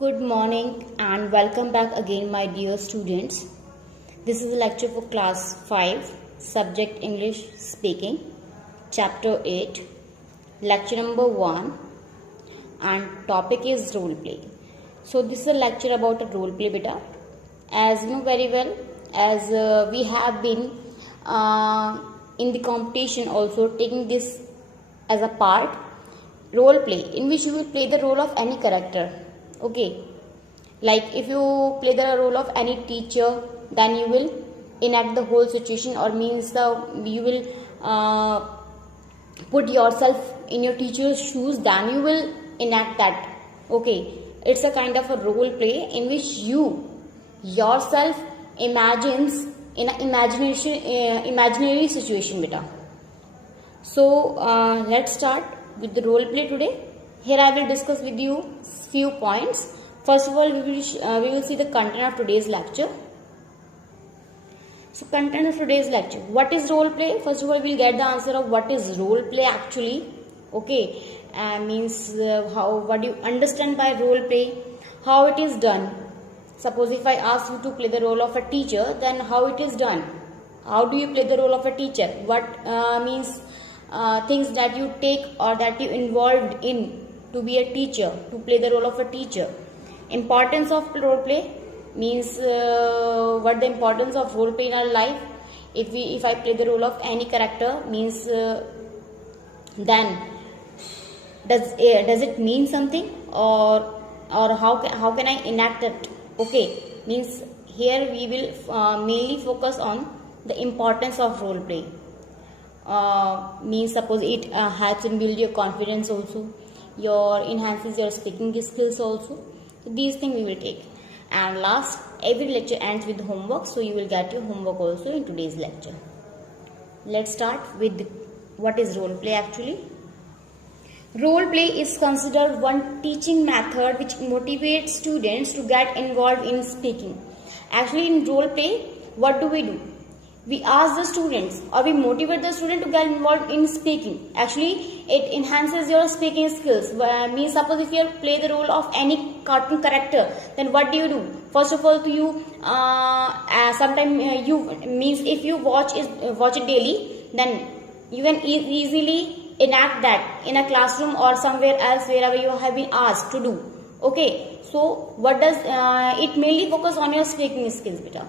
Good morning and welcome back again, my dear students. This is a lecture for class 5, subject English speaking, chapter 8, lecture number 1, and topic is role play. So, this is a lecture about a role play, beta. As you know very well, as we have been in the competition also taking this as a part, role play, in which you will play the role of any character. Okay, like if you play the role of any teacher, then you will enact the whole situation, or means you will put yourself in your teacher's shoes, then you will enact that. Okay, it's a kind of a role play in which you yourself imagines in an imaginary situation, beta. So let's start with the role play today. Here I will discuss with you few points. First of all, we will see the content of today's lecture. So, content of today's lecture. What is role play? First of all, we will get the answer of what is role play actually. Okay, means what do you understand by role play? How it is done? Suppose if I ask you to play the role of a teacher, then how it is done? How do you play the role of a teacher? What means things that you take or that you involved in to be a teacher, to play the role of a teacher. Importance of role play means what the importance of role play in our life. If I play the role of any character, means then does it mean something, or how can I enact it? Okay, means here we will mainly focus on the importance of role play. Means suppose it helps in build your confidence also, enhances your speaking skills also. So these things we will take. And last, every lecture ends with homework, so you will get your homework also in today's lecture. Let's start with what is role play actually. Role play is considered one teaching method which motivates students to get involved in speaking. Actually, in role play, what do? We ask the students, or we motivate the student to get involved in speaking. Actually, it enhances your speaking skills. Means suppose if you play the role of any cartoon character, then what do? First of all, sometimes you means if you watch it daily, then you can easily enact that in a classroom or somewhere else wherever you have been asked to do. Okay, so what does it mainly focus on your speaking skills, beta.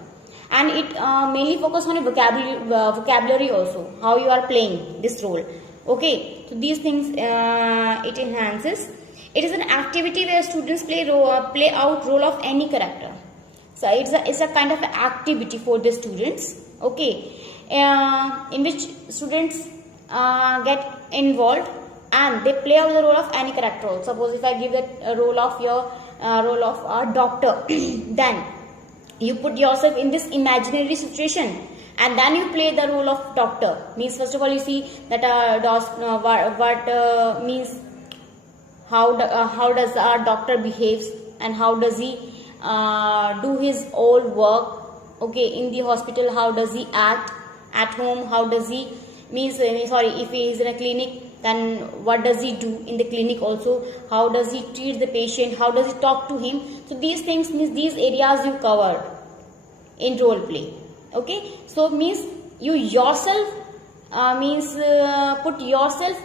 And it mainly focus on a vocabulary also, how you are playing this role. Okay, so these things it enhances. It is an activity where students play out role of any character. So it's a kind of activity for the students. Okay, in which students get involved and they play out the role of any character. Suppose if I give the role of a doctor, then you put yourself in this imaginary situation and then you play the role of doctor. Means first of all you see that means how does our doctor behaves, and how does he do his own work. Okay, in the hospital, how does he act? At home, how does he if he is in a clinic, then what does he do in the clinic also? How does he treat the patient? How does he talk to him? So these things means these areas you covered in role play. Okay, so means you yourself put yourself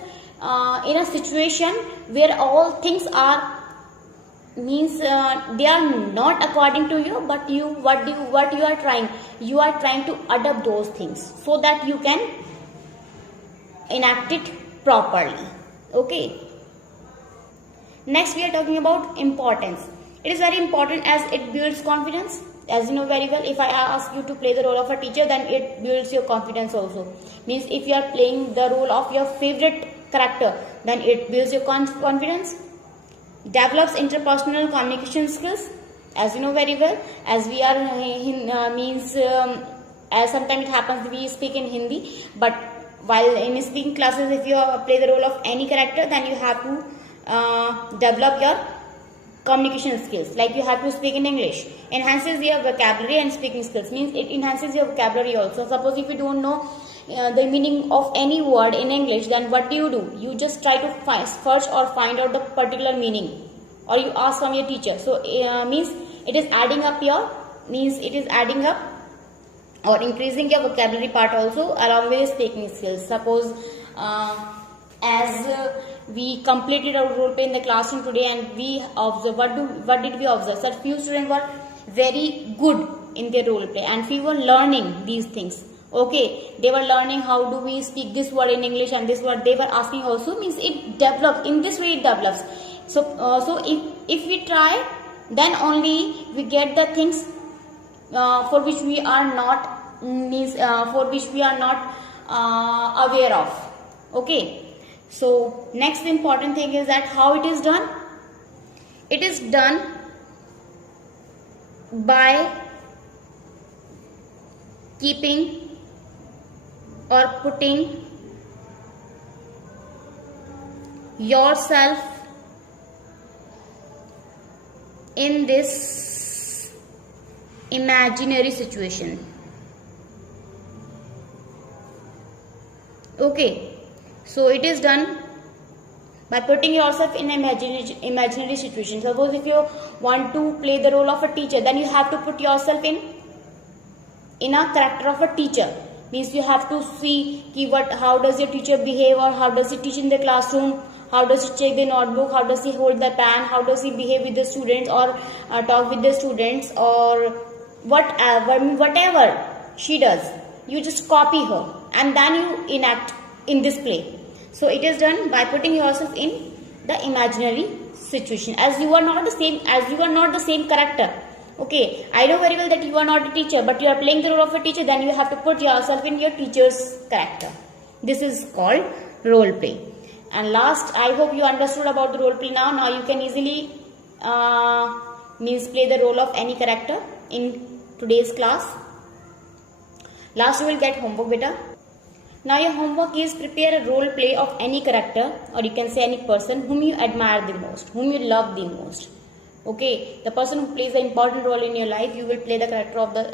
in a situation where all things are they are not according to you, but what you are trying to adapt those things so that you can enact it properly. Okay, next we are talking about importance. It is very important as it builds confidence. As you know very well, if I ask you to play the role of a teacher, then it builds your confidence also. Means if you are playing the role of your favorite character, then it builds your confidence. Develops interpersonal communication skills. As you know very well, as we are as sometimes it happens we speak in Hindi, but while in speaking classes, if you play the role of any character, then you have to develop your communication skills. Like you have to speak in English. Enhances your vocabulary and speaking skills. Means it enhances your vocabulary also. Suppose if you don't know the meaning of any word in English, then what do? You just try to search or find out the particular meaning. or you ask from your teacher. So means it is adding up or increasing your vocabulary part also along with speaking skills. Suppose as we completed our role play in the classroom today, and we observe what did we observe? That few students were very good in their role play and few were learning these things. Okay, they were learning how do we speak this word in English and this word they were asking also, means it develops in this way, it develops. So if we try, then only we get the things for which we are not aware of. Okay, so next important thing is that how it is done. It is done by keeping or putting yourself in this imaginary situation. Okay, so it is done by putting yourself in imaginary situation. Suppose if you want to play the role of a teacher, then you have to put yourself in a character of a teacher. Means you have to see how does your teacher behave, or how does he teach in the classroom, how does he check the notebook, how does he hold the pen, how does he behave with the students, or talk with the students, or whatever she does. You just copy her and then you enact in this play. So it is done by putting yourself in the imaginary situation, as you are not the same character. Okay, I know very well that you are not a teacher, but you are playing the role of a teacher, then you have to put yourself in your teacher's character. This is called role play. And last, I hope you understood about the role play now. Now you can easily play the role of any character in today's class. Last, you will get homework, beta. Now your homework is prepare a role play of any character, or you can say any person whom you admire the most, whom you love the most. Okay, the person who plays an important role in your life, you will play the character of the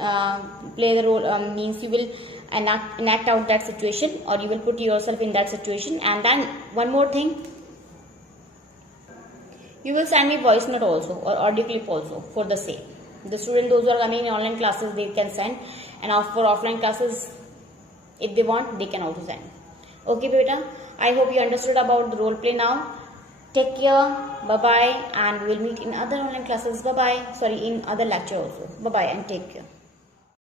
role, means you will enact out that situation, or you will put yourself in that situation. And then one more thing, you will send me voice note also or audio clip also for the same. The student, those who are coming in online classes, they can send, and for offline classes, if they want, they can also send. Okay, beta, I hope you understood about the role play now. Take care, bye-bye, and we'll meet in other online classes. Bye-bye. Sorry, in other lecture also. Bye-bye and take care.